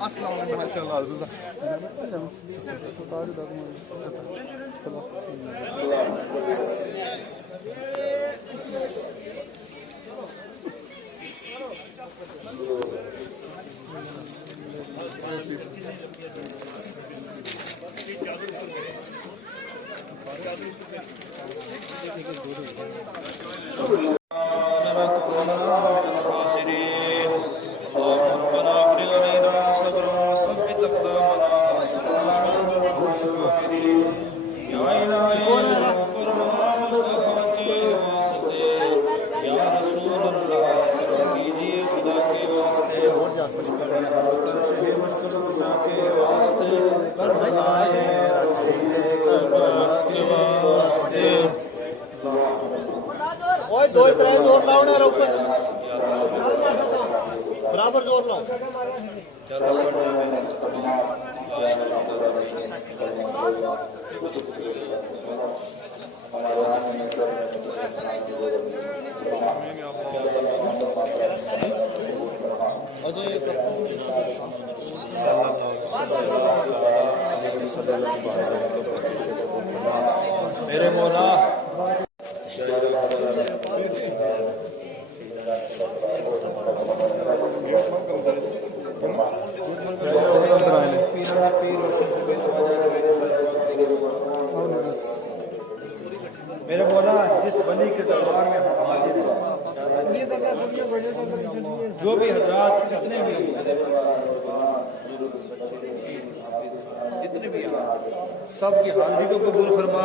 السلام علیکم. دو تر زور لاؤ نا برابر زور لاؤ. میرے مولا میرے مولا جس بلی کے دربار میں ہم حاضر ہیں، جو بھی حضرات جتنے بھی سب کی حاضری کو قبول فرما،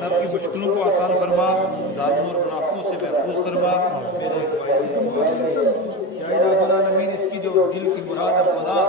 سب کی مشکلوں کو آسان فرما، ظالموں اور منافقوں سے محفوظ فرما. میرے یا الہ العالمین اس کی جو دل کی مراد ہے خدا